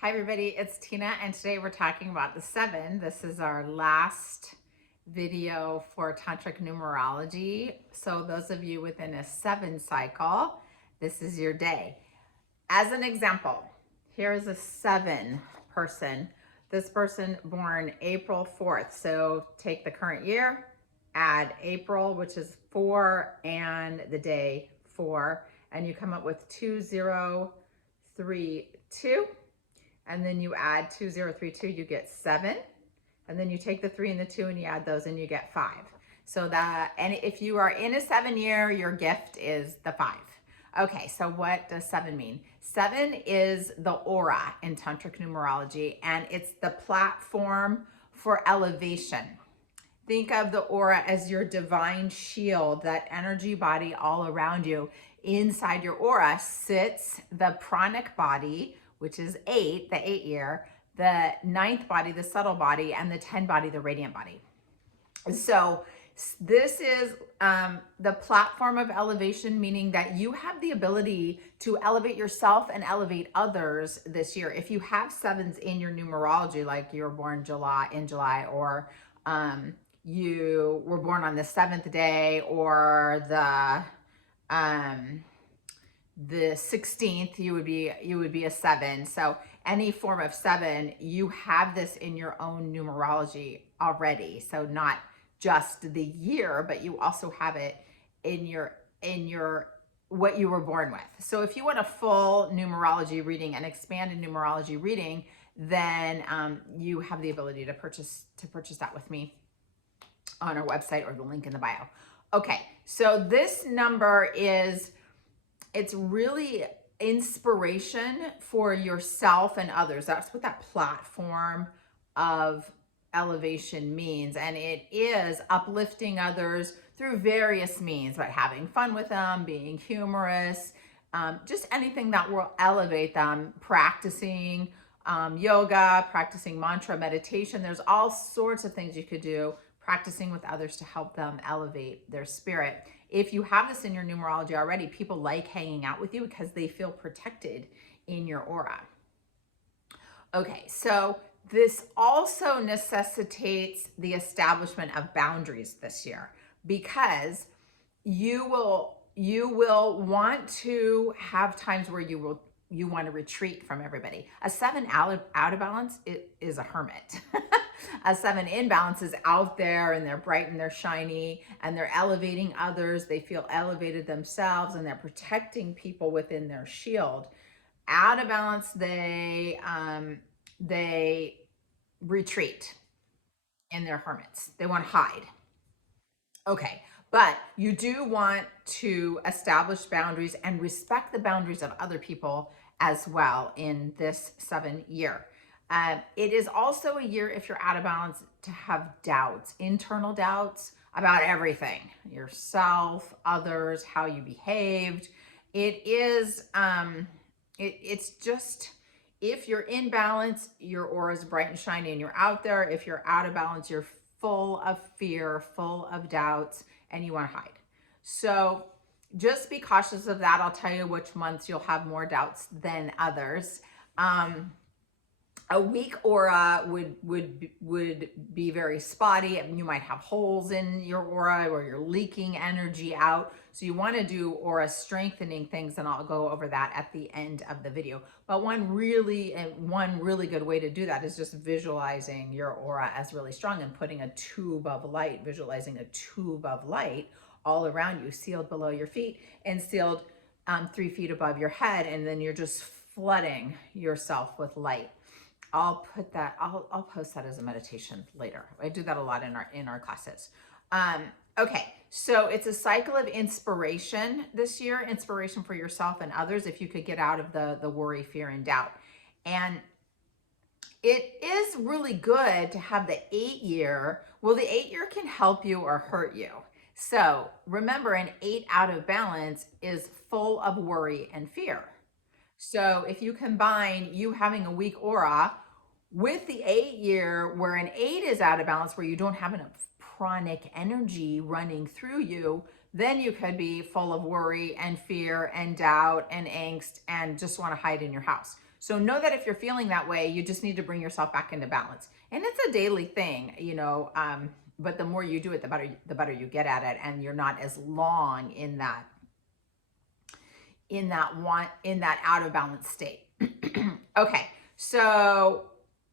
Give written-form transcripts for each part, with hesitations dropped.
Hi everybody, it's Tina and today we're talking about the 7. This is our last video for Tantric Numerology. So those of you within a 7 cycle, this is your day. As an example, here is a 7 person. This person born April 4th. So take the current year, add April, which is 4, and the day 4, and you come up with 2032. And then you add 2032, you get 7. And then you take the 3 and the 2 and you add those and you get 5. So that, and if you are in a 7 year, your gift is the 5. Okay, so what does 7 mean? 7 is the aura in Tantric Numerology, and it's the platform for elevation. Think of the aura as your divine shield, that energy body all around you. Inside your aura sits the pranic body, which is 8, the 8 year, the 9th body, the subtle body, and the 10 body, the radiant body. So this is the platform of elevation, meaning that you have the ability to elevate yourself and elevate others this year. If you have 7s in your numerology, like you were born in July, or you were born on the 7th day, or the 16th, you would be a 7. So any form of 7, you have this in your own numerology already. So not just the year, but you also have it in your what you were born with. So if you want a full numerology reading, an expanded numerology reading, then you have the ability to purchase that with me on our website or the link in the bio. Okay, so this number is, it's really inspiration for yourself and others. That's what that platform of elevation means. And it is uplifting others through various means, by having fun with them, being humorous, just anything that will elevate them, practicing yoga, practicing mantra meditation. There's all sorts of things you could do, practicing with others to help them elevate their spirit. If you have this in your numerology already, people like hanging out with you because they feel protected in your aura. Okay, so this also necessitates the establishment of boundaries this year, because you will want to have times where you want to retreat from everybody. A 7 out of balance is a hermit. A 7 in balance is out there, and they're bright and they're shiny and they're elevating others. They feel elevated themselves and they're protecting people within their shield. Out of balance, they retreat in their hermits. They want to hide. Okay, but you do want to establish boundaries and respect the boundaries of other people as well in this 7 year. It is also a year, if you're out of balance, to have doubts, internal doubts about everything, yourself, others, how you behaved. It is, it's just, if you're in balance, your aura is bright and shiny and you're out there. If you're out of balance, you're full of fear, full of doubts, and you want to hide. So just be cautious of that. I'll tell you which months you'll have more doubts than others. A weak aura would be very spotty. You might have holes in your aura, or you're leaking energy out. So you want to do aura strengthening things, and I'll go over that at the end of the video. But one really good way to do that is just visualizing your aura as really strong and putting a tube of light, visualizing a tube of light all around you, sealed below your feet and sealed 3 feet above your head. And then you're just flooding yourself with light. I'll put that, I'll post that as a meditation later. I do that a lot in our classes. Okay, so it's a cycle of inspiration this year, inspiration for yourself and others, if you could get out of the worry, fear, and doubt. And it is really good to have the 8 year. Well, the 8 year can help you or hurt you. So remember, an 8 out of balance is full of worry and fear. So if you combine you having a weak aura with the 8 year, where an 8 is out of balance, where you don't have enough pranic energy running through you, then you could be full of worry and fear and doubt and angst and just want to hide in your house. So know that if you're feeling that way, you just need to bring yourself back into balance. And it's a daily thing, you know, but the more you do it, the better you get at it, and you're not as long in that out of balance state. Okay, so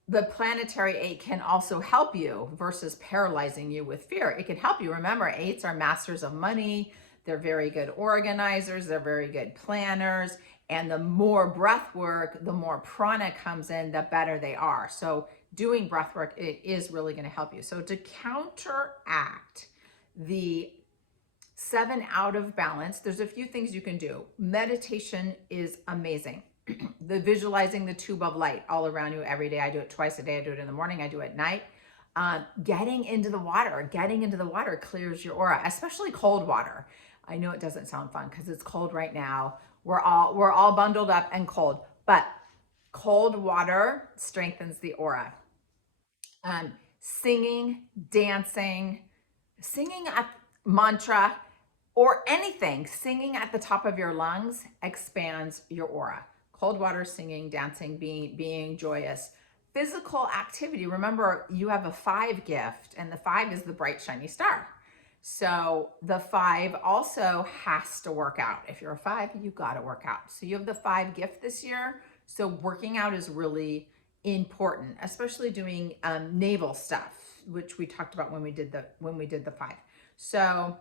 the planetary 8 can also help you versus paralyzing you with fear. It can help you. Remember, 8s are masters of money. They're very good organizers. They're very good planners. And the more breath work, the more prana comes in, the better they are. So doing breath work, it is really going to help you. So to counteract the 7 out of balance, there's a few things you can do. Meditation is amazing. The visualizing the tube of light all around you every day. I do it twice a day. I do it in the morning. I do it at night. Getting into the water clears your aura, especially cold water. I know it doesn't sound fun because it's cold right now. We're all bundled up and cold, but cold water strengthens the aura. Singing, dancing, singing a mantra or anything, singing at the top of your lungs expands your aura. Cold water, singing, dancing, being joyous. Physical activity. Remember, you have a 5 gift, and the 5 is the bright, shiny star. So the 5 also has to work out. If you're a 5, you got to work out. So you have the 5 gift this year. So working out is really important, especially doing navel stuff, which we talked about when we did the 5. So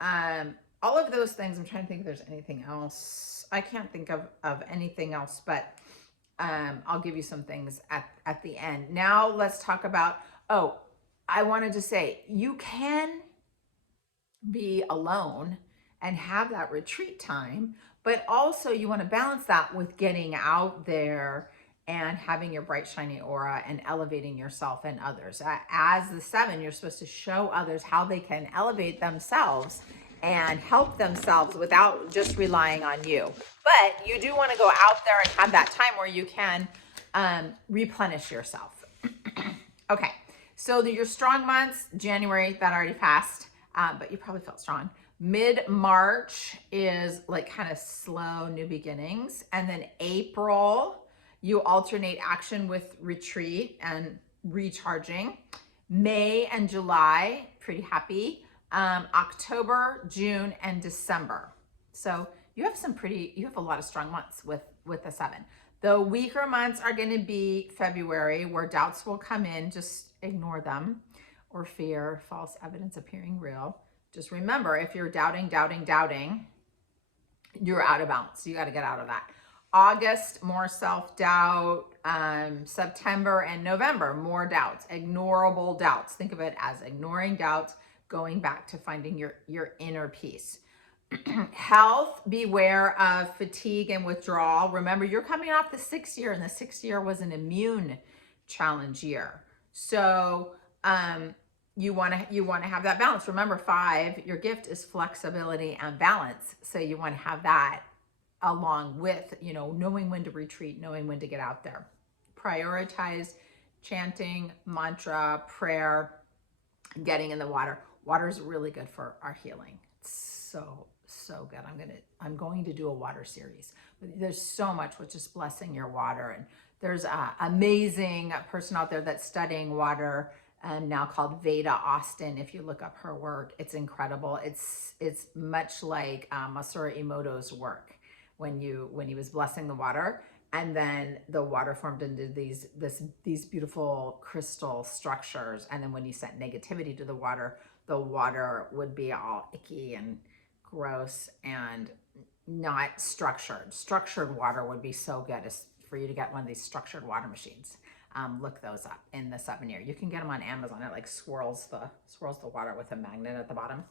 all of those things. I'm trying to think if there's anything else. I can't think of anything else, but I'll give you some things at the end. Now let's talk about, I wanted to say, you can be alone and have that retreat time, but also you want to balance that with getting out there and having your bright, shiny aura and elevating yourself and others. As the 7, you're supposed to show others how they can elevate themselves and help themselves without just relying on you. But you do want to go out there and have that time where you can replenish yourself. Okay, so your strong months, January, that already passed, but you probably felt strong. Mid-March is like kind of slow, new beginnings. And then April, you alternate action with retreat and recharging. May and July, pretty happy. October, June, and December. So you have a lot of strong months with the 7. The weaker months are going to be February, where doubts will come in. Just ignore them. Or fear, false evidence appearing real. Just remember, if you're doubting, you're out of balance. You got to get out of that. August, more self-doubt. September and November, more doubts, ignorable doubts. Think of it as ignoring doubts, going back to finding your inner peace. Health, beware of fatigue and withdrawal. Remember, you're coming off the 6th year, and the 6th year was an immune challenge year. So you want to have that balance. Remember, 5, your gift is flexibility and balance. So you want to have that along with, knowing when to retreat, knowing when to get out there. Prioritize chanting, mantra, prayer, getting in the water. Water is really good for our healing. It's so good. I'm going to do a water series. There's so much with just blessing your water. And there's an amazing person out there that's studying water now called Veda Austin. If you look up her work, it's incredible. It's much like Masaru Emoto's work when he was blessing the water, and then the water formed into these beautiful crystal structures. And then when you sent negativity to the water would be all icky and gross and not structured. Structured water would be so good for you to get one of these structured water machines. Look those up in the 7 year. You can get them on Amazon. It like swirls the water with a magnet at the bottom.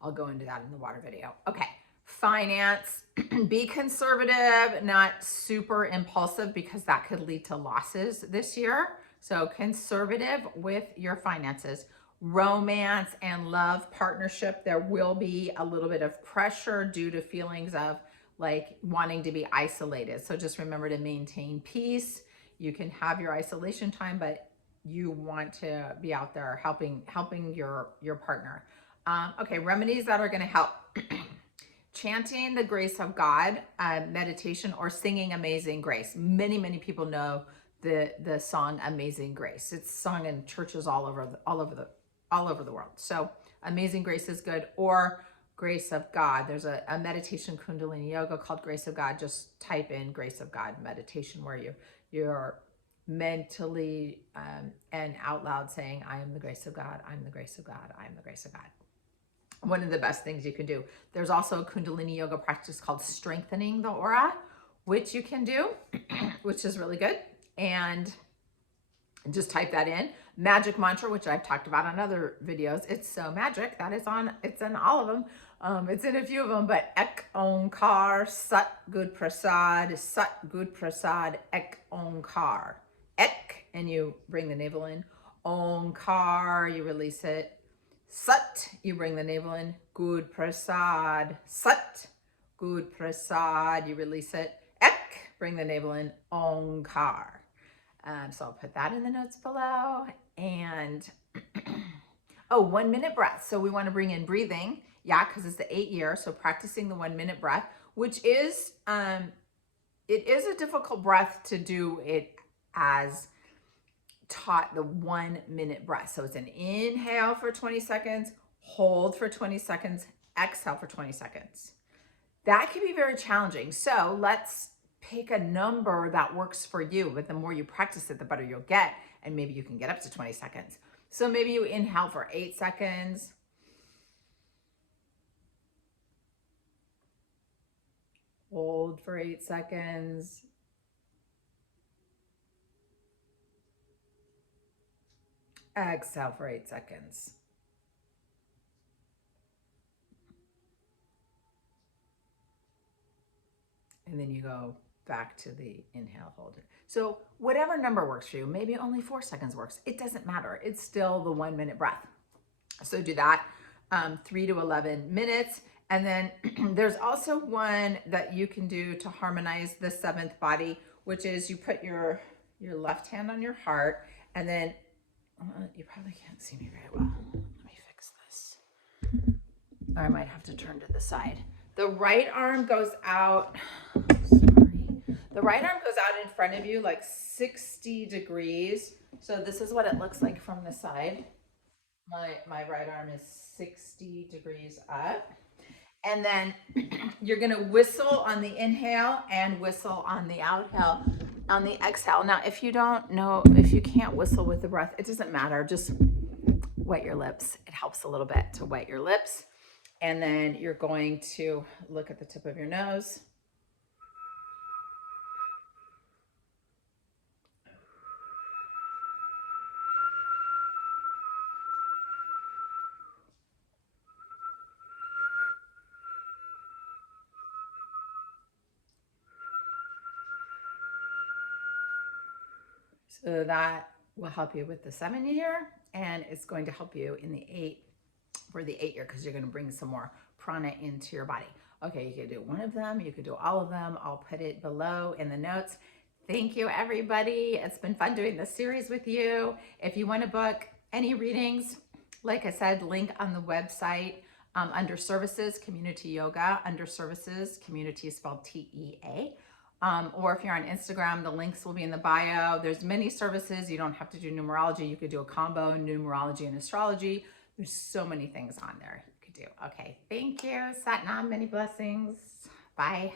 I'll go into that in the water video. Okay. Finance, be conservative, not super impulsive, because that could lead to losses this year. So conservative with your finances. Romance and love, partnership, there will be a little bit of pressure due to feelings of like wanting to be isolated. So just remember to maintain peace. You can have your isolation time, but you want to be out there helping your partner. Okay, remedies that are going to help. chanting the grace of God, meditation, or singing Amazing Grace. Many, many people know the song Amazing Grace. It's sung in churches all over the world. So Amazing Grace is good, or Grace of God. There's a meditation Kundalini yoga called Grace of God. Just type in Grace of God meditation, where you're mentally and out loud saying, I am the grace of God, I'm the grace of God, I'm the grace of God. One of the best things you can do. There's also a Kundalini yoga practice called strengthening the aura, which you can do, which is really good. And just type that in. Magic mantra, which I've talked about on other videos. It's so magic. That is on, it's in all of them. It's in a few of them, but Ek Onkar, Sat Gud Prasad, Sat Gud Prasad, Ek Onkar. Ek, and you bring the navel in. Onkar, you release it. Sat, you bring the navel in. Gud Prasad. Sat, Gud Prasad, you release it. Ek, bring the navel in. Onkar. So I'll put that in the notes below. And oh, 1 minute breath. So we want to bring in breathing. Yeah, because it's the 8 year. So practicing the 1 minute breath, which is, it is a difficult breath to do it as taught, the 1 minute breath. So it's an inhale for 20 seconds, hold for 20 seconds, exhale for 20 seconds. That can be very challenging. So let's pick a number that works for you, but the more you practice it, the better you'll get. And maybe you can get up to 20 seconds. So maybe you inhale for 8 seconds. Hold for 8 seconds. Exhale for 8 seconds. And then you go back to the inhale, hold it. So whatever number works for you, maybe only 4 seconds works. It doesn't matter. It's still the 1 minute breath. So do that 3 to 11 minutes. And then there's also one that you can do to harmonize the 7th body, which is you put your left hand on your heart, and then you probably can't see me very well. Let me fix this. Or I might have to turn to the side. The right arm goes out. The right arm goes out in front of you like 60 degrees. So this is what it looks like from the side. My right arm is 60 degrees up. And then you're going to whistle on the inhale and whistle on the on the exhale. Now, if you don't know, if you can't whistle with the breath, it doesn't matter. Just wet your lips. It helps a little bit to wet your lips. And then you're going to look at the tip of your nose. So that will help you with the 7 year, and it's going to help you in the 8 year, because you're going to bring some more prana into your body. Okay, you could do one of them, you could do all of them. I'll put it below in the notes. Thank you, everybody. It's been fun doing this series with you. If you want to book any readings, like I said, link on the website under services, community yoga, under services, community spelled TEA. Or if you're on Instagram, the links will be in the bio. There's many services. You don't have to do numerology. You could do a combo, numerology and astrology. There's so many things on there you could do. Okay, thank you. Satnam, many blessings. Bye.